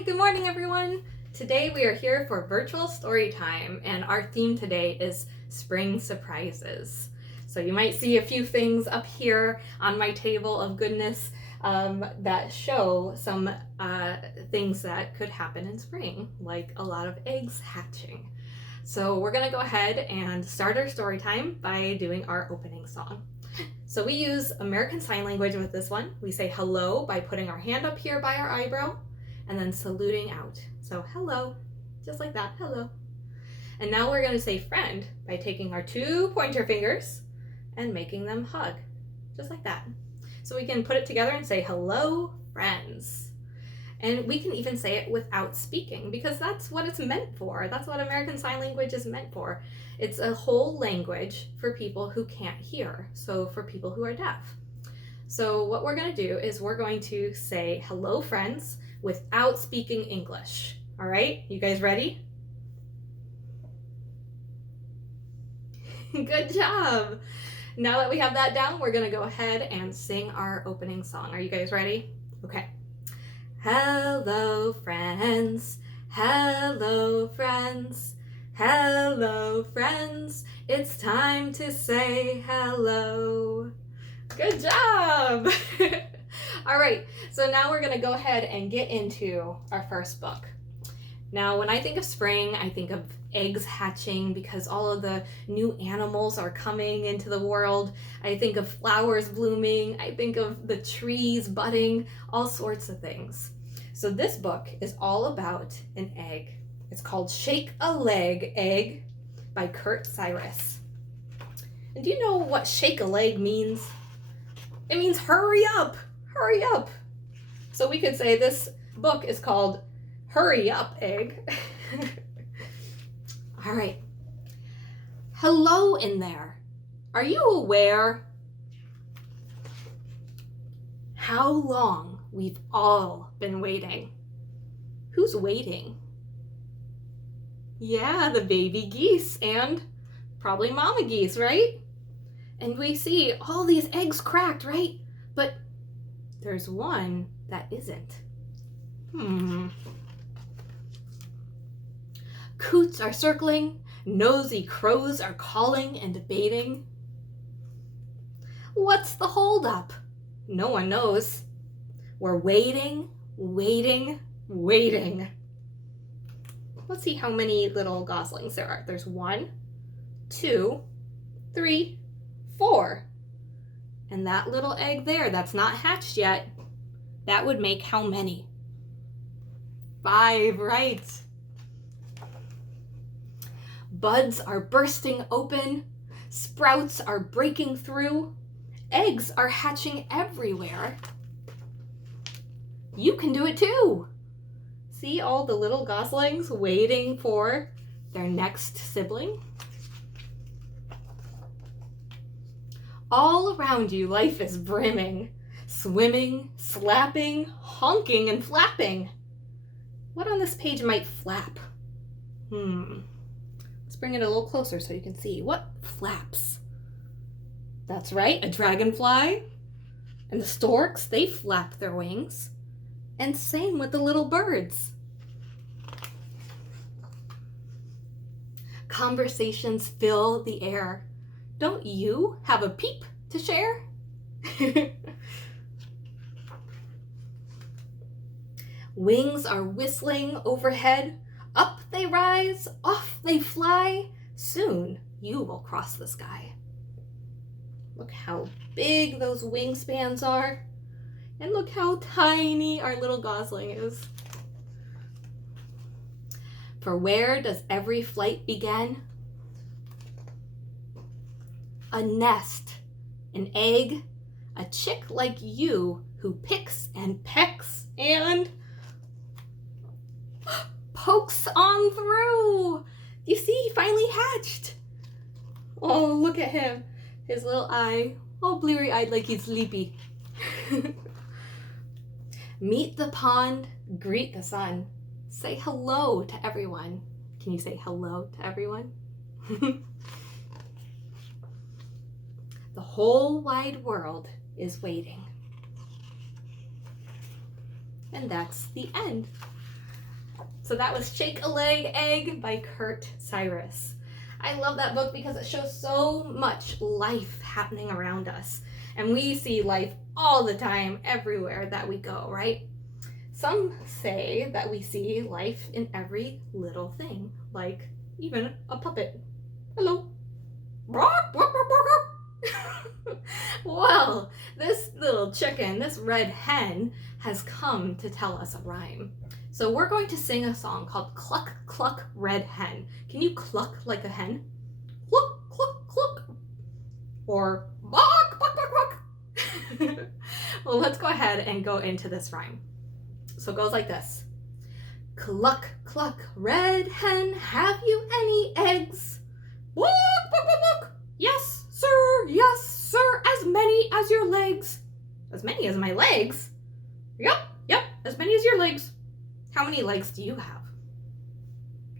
Hi, good morning everyone. Today we are here for virtual story time and our theme today is spring surprises. So you might see a few things up here on my table of goodness that show some things that could happen in spring, like a lot of eggs hatching. So we're gonna go ahead and start our story time by doing our opening song. So we use American Sign Language with this one. We say hello by putting our hand up here by our eyebrow and then saluting out. So hello, just like that, hello. And now we're gonna say friend by taking our two pointer fingers and making them hug, just like that. So we can put it together and say hello, friends. And we can even say it without speaking because that's what it's meant for. That's what American Sign Language is meant for. It's a whole language for people who can't hear, so for people who are deaf. So what we're going to do is we're going to say hello, friends, without speaking English. All right, you guys ready? Good job. Now that we have that down, we're going to go ahead and sing our opening song. Are you guys ready? Okay. Hello, friends. Hello, friends. Hello, friends. It's time to say hello. Good job. All right, so now we're going to go ahead and get into our first book. Now, when I think of spring, I think of eggs hatching because all of the new animals are coming into the world. I think of flowers blooming. I think of the trees budding, all sorts of things. So this book is all about an egg. It's called Shake a Leg Egg by Cyrus. And do you know what shake a leg means? It means hurry up, hurry up. So we could say this book is called Hurry Up Egg. All right. Hello in there. Are you aware how long we've all been waiting? Who's waiting? Yeah, the baby geese and probably mama geese, right? And we see all these eggs cracked, right? But there's one that isn't. Coots are circling, nosy crows are calling and debating. What's the holdup? No one knows. We're waiting, waiting, waiting. Let's see how many little goslings there are. There's 1, 2, 3, 4. And that little egg there that's not hatched yet, that would make how many? 5, right? Buds are bursting open, sprouts are breaking through, eggs are hatching everywhere. You can do it too. See all the little goslings waiting for their next sibling? All around you, life is brimming, swimming, slapping, honking, and flapping. What on this page might flap? Let's bring it a little closer so you can see. What flaps? That's right, a dragonfly. And the storks, they flap their wings. And same with the little birds. Conversations fill the air. Don't you have a peep to share? Wings are whistling overhead. Up they rise, off they fly. Soon you will cross the sky. Look how big those wingspans are. And look how tiny our little gosling is. For where does every flight begin? A nest, an egg, a chick like you who picks and pecks and pokes on through. You see, he finally hatched. Oh, look at him. His little eye, all bleary-eyed like he's sleepy. Meet the pond, greet the sun. Say hello to everyone. Can you say hello to everyone? The whole wide world is waiting. And that's the end. So that was Shake a Leg Egg by Cyrus. I love that book because it shows so much life happening around us. And we see life all the time, everywhere that we go, right? Some say that we see life in every little thing, like even a puppet. Hello. Well, this little chicken, this red hen, has come to tell us a rhyme. So we're going to sing a song called Cluck, Cluck Red Hen. Can you cluck like a hen? Cluck, cluck, cluck. Or bark, bark, bark, bark. Well, let's go ahead and go into this rhyme. So it goes like this. Cluck, cluck, red hen, have you any eggs? Bark, bark, bark, bark. Yes, sir, as many as your legs. As many as my legs? Yep, as many as your legs. How many legs do you have?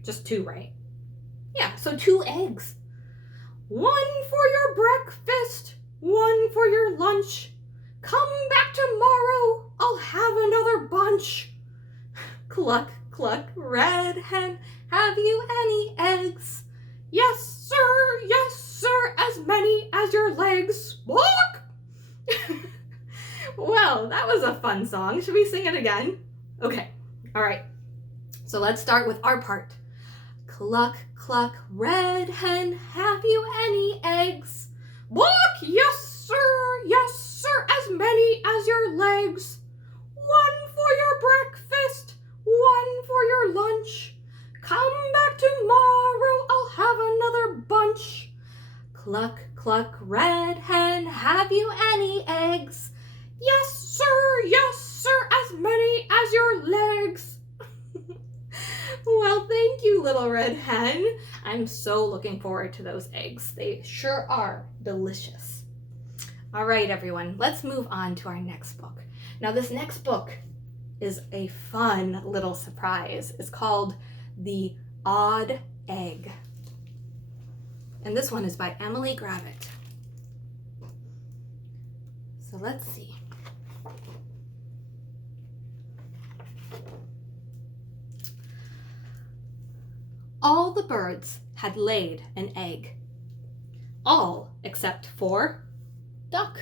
Just 2, right? Yeah, so 2 eggs. 1 for your breakfast, 1 for your lunch. Come back tomorrow, I'll have another bunch. Cluck, cluck, red hen, have you any eggs? Yes, sir, as many as your legs. Walk! Well, that was a fun song. Should we sing it again? Okay, all right. So let's start with our part. Cluck, cluck, red hen, have you any eggs? Walk, yes, sir, as many as your legs. 1 for your breakfast, 1 for your lunch. Come back tomorrow, I'll have another bunch. Cluck, cluck, red hen, have you any eggs? Yes, sir, as many as your legs. Well, thank you, little red hen. I'm so looking forward to those eggs. They sure are delicious. All right, everyone, let's move on to our next book. Now, this next book is a fun little surprise. It's called The Odd Egg. And this one is by Emily Gravett. So let's see. All the birds had laid an egg. All except for Duck.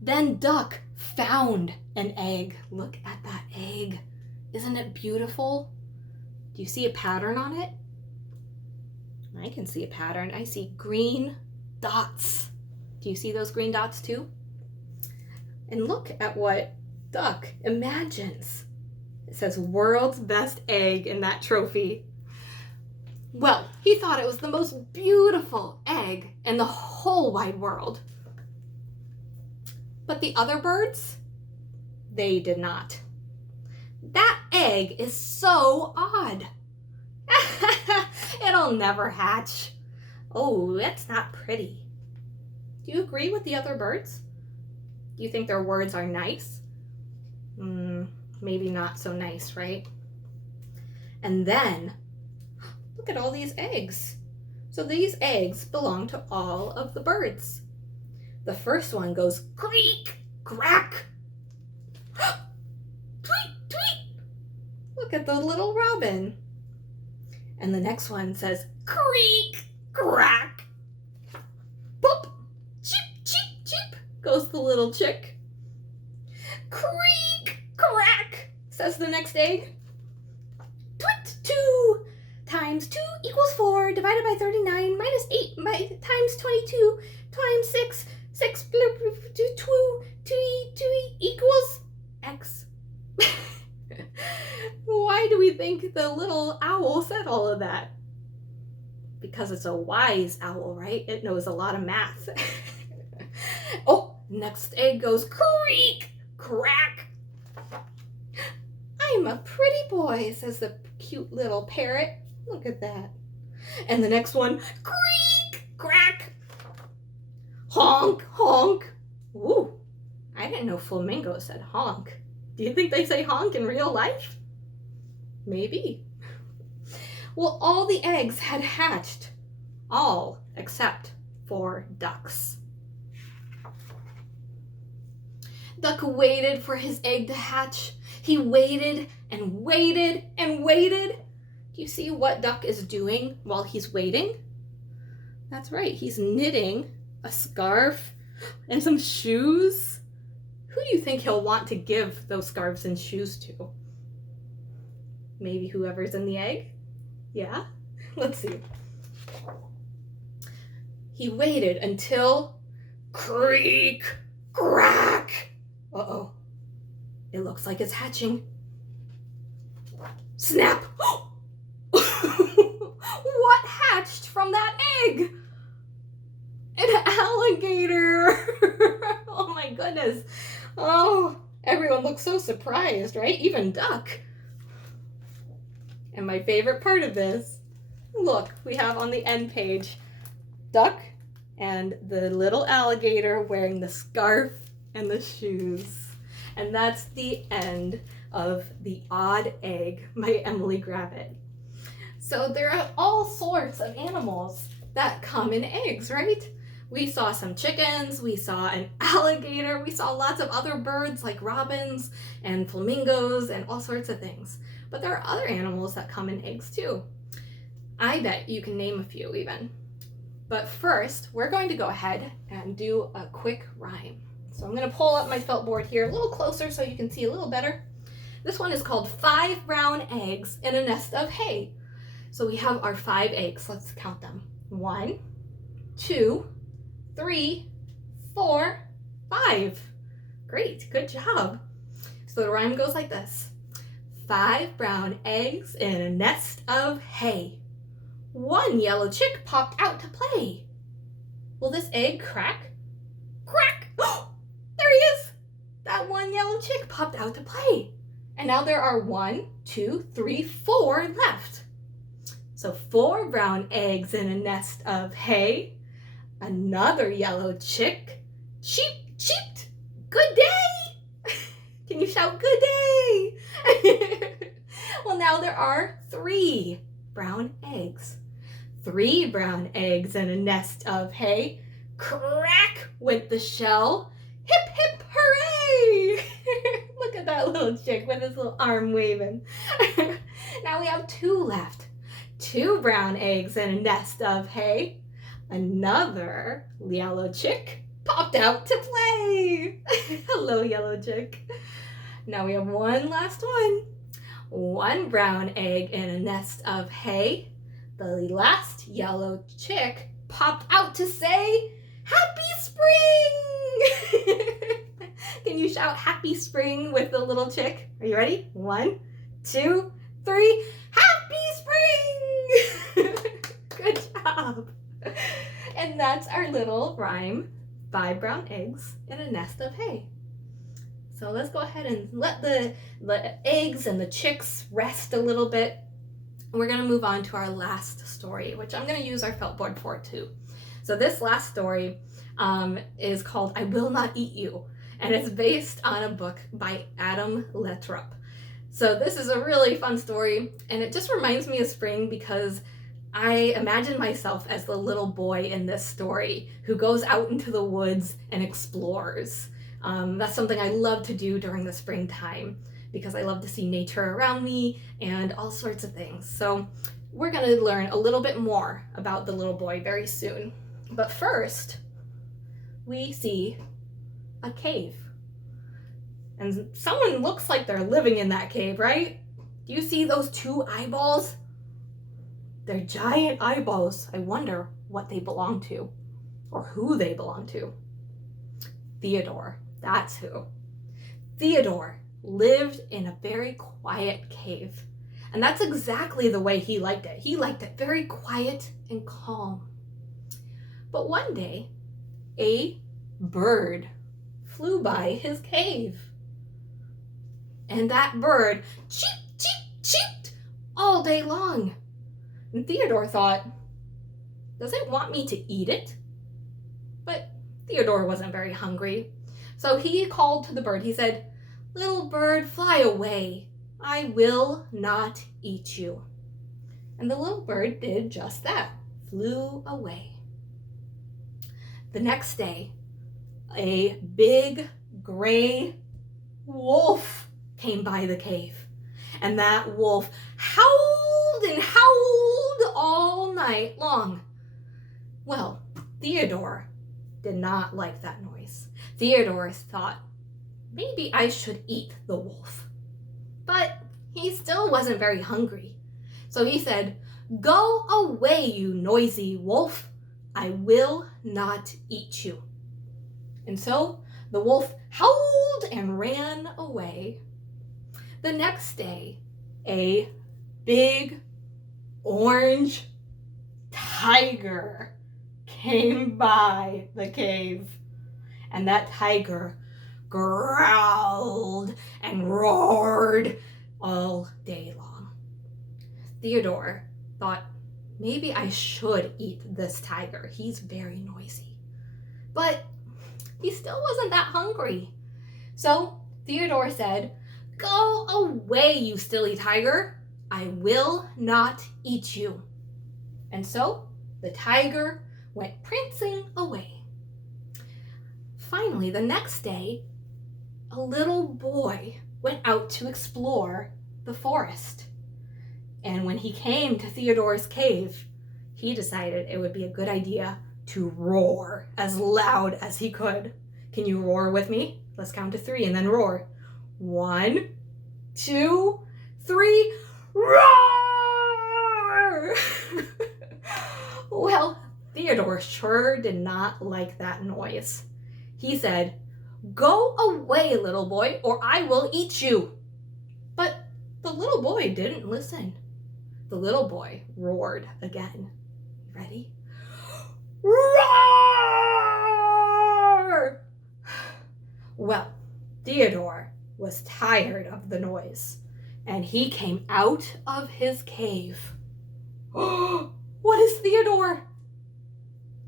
Then Duck found an egg. Look at that egg. Isn't it beautiful? Do you see a pattern on it? I can see a pattern. I see green dots. Do you see those green dots too? And look at what Duck imagines. It says world's best egg in that trophy. Well, he thought it was the most beautiful egg in the whole wide world. But the other birds, they did not. That egg is so odd. It'll never hatch. Oh, that's not pretty. Do you agree with the other birds? Do you think their words are nice? Maybe not so nice, right? And then, look at all these eggs. So these eggs belong to all of the birds. The first one goes creak, crack, tweet, tweet. Look at the little robin. And the next one says creak, crack, boop, cheep, cheep, cheep, goes the little chick. Creak, crack, says the next egg. Twit, 2 times 2 equals 4, divided by 39, minus 8 times 22, times 6, 6, 2 equals X. Why do we think the little owl said all of that? Because it's a wise owl, right? It knows a lot of math. Oh, next egg goes creak, crack. I'm a pretty boy, says the cute little parrot. Look at that. And the next one, creak, crack, honk, honk. Ooh, I didn't know flamingos said honk. Do you think they say honk in real life? Maybe. Well, all the eggs had hatched, all except for ducks. Duck waited for his egg to hatch. He waited and waited and waited. Do you see what Duck is doing while he's waiting? That's right, he's knitting a scarf and some shoes. Who do you think he'll want to give those scarves and shoes to? Maybe whoever's in the egg? Yeah? Let's see. He waited until creak, crack. Uh-oh. It looks like it's hatching. Snap! What hatched from that egg? An alligator! Oh my goodness. Oh, everyone looks so surprised, right? Even Duck. And my favorite part of this, look, we have on the end page, Duck and the little alligator wearing the scarf and the shoes. And that's the end of The Odd Egg by Emily Gravett. So there are all sorts of animals that come in eggs, right? We saw some chickens, we saw an alligator, we saw lots of other birds like robins and flamingos and all sorts of things. But there are other animals that come in eggs too. I bet you can name a few even. But first, we're going to go ahead and do a quick rhyme. So I'm going to pull up my felt board here a little closer so you can see a little better. This one is called 5 Brown Eggs in a Nest of Hay. So we have our 5 eggs. Let's count them. 1, 2, 3, 4, 5. Great, good job. So the rhyme goes like this. 5 brown eggs in a nest of hay. 1 yellow chick popped out to play. Will this egg crack? Crack! Oh, there he is! That 1 yellow chick popped out to play. And now there are 1, 2, 3, 4 left. So 4 brown eggs in a nest of hay. Another yellow chick. Cheep, cheeped. Good day! Can you shout good day? Well, now there are 3 brown eggs. 3 brown eggs in a nest of hay. Crack went the shell. Hip, hip, hooray! Look at that little chick with his little arm waving. Now we have 2 left. 2 brown eggs in a nest of hay. Another yellow chick popped out to play. Hello, yellow chick. Now we have 1 last one. 1 brown egg in a nest of hay. The last yellow chick popped out to say, Happy Spring! Can you shout Happy Spring with the little chick? Are you ready? 1, 2, 3. Happy Spring! Good job. And that's our little rhyme, 5 brown eggs in a nest of hay. So let's go ahead and let the eggs and the chicks rest a little bit. We're going to move on to our last story, which I'm going to use our felt board for too. So this last story is called I Will Not Eat You, and it's based on a book by Adam Lathrop. So this is a really fun story, and it just reminds me of spring because I imagine myself as the little boy in this story who goes out into the woods and explores. That's something I love to do during the springtime because I love to see nature around me and all sorts of things. So we're going to learn a little bit more about the little boy very soon. But first, we see a cave. And someone looks like they're living in that cave, right? Do you see those 2 eyeballs? They're giant eyeballs. I wonder what they belong to or who they belong to. Theodore, that's who. Theodore lived in a very quiet cave. And that's exactly the way he liked it. He liked it very quiet and calm. But one day, a bird flew by his cave. And that bird cheep, cheep, cheeped all day long. And Theodore thought, does it want me to eat it? But Theodore wasn't very hungry. So he called to the bird. He said, little bird, fly away. I will not eat you. And the little bird did just that, flew away. The next day, a big gray wolf came by the cave. And that wolf howled and howled all night long. Well, Theodore did not like that noise. Theodore thought, maybe I should eat the wolf. But he still wasn't very hungry. So he said, "Go away, you noisy wolf. I will not eat you." And so the wolf howled and ran away. The next day, a big orange tiger came by the cave. And that tiger growled and roared all day long. Theodore thought, maybe I should eat this tiger. He's very noisy. But he still wasn't that hungry. So Theodore said, "Go away, you silly tiger. I will not eat you." And so the tiger went prancing away. Finally, the next day, a little boy went out to explore the forest. And when he came to Theodore's cave, he decided it would be a good idea to roar as loud as he could. Can you roar with me? Let's count to 3 and then roar. 1, 2, 3, roar! Well, Theodore sure did not like that noise. He said, "Go away, little boy, or I will eat you." But the little boy didn't listen. The little boy roared again. Ready? Roar! Well, Theodore was tired of the noise, and he came out of his cave. What is Theodore?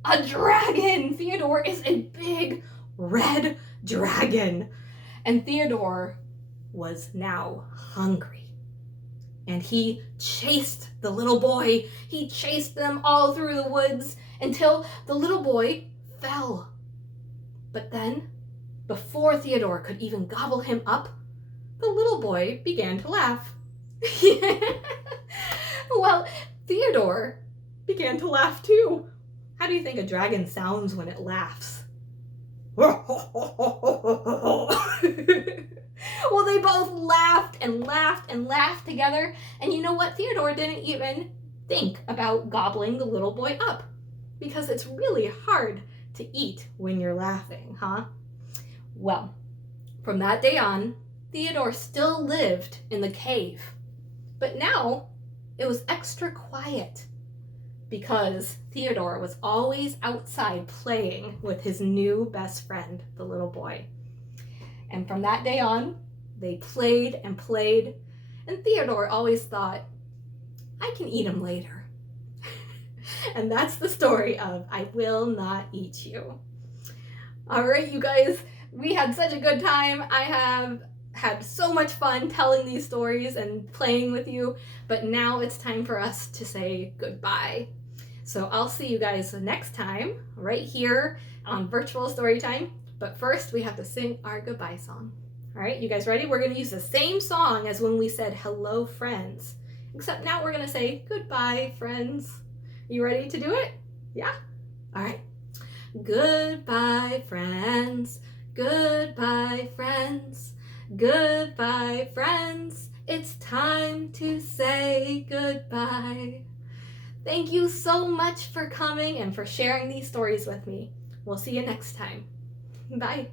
A dragon! Theodore is a big red dragon. And Theodore was now hungry. And he chased the little boy. He chased them all through the woods until the little boy fell. But then, before Theodore could even gobble him up, the little boy began to laugh. Well, Theodore began to laugh too. How do you think a dragon sounds when it laughs? Well, they both laughed and laughed and laughed together. And you know what? Theodore didn't even think about gobbling the little boy up, because it's really hard to eat when you're laughing, huh? Well, from that day on, Theodore still lived in the cave. But now it was extra quiet, because Theodore was always outside playing with his new best friend, the little boy. And from that day on, they played and played, and Theodore always thought, I can eat him later. And that's the story of I Will Not Eat You. All right, you guys, we had such a good time. I have had so much fun telling these stories and playing with you, but now it's time for us to say goodbye. So I'll see you guys next time right here on Virtual Storytime. But first, we have to sing our goodbye song. All right, you guys ready? We're going to use the same song as when we said hello, friends. Except now we're going to say goodbye, friends. You ready to do it? Yeah? All right. Goodbye, friends. Goodbye, friends. Goodbye, friends. It's time to say goodbye. Thank you so much for coming and for sharing these stories with me. We'll see you next time. Bye.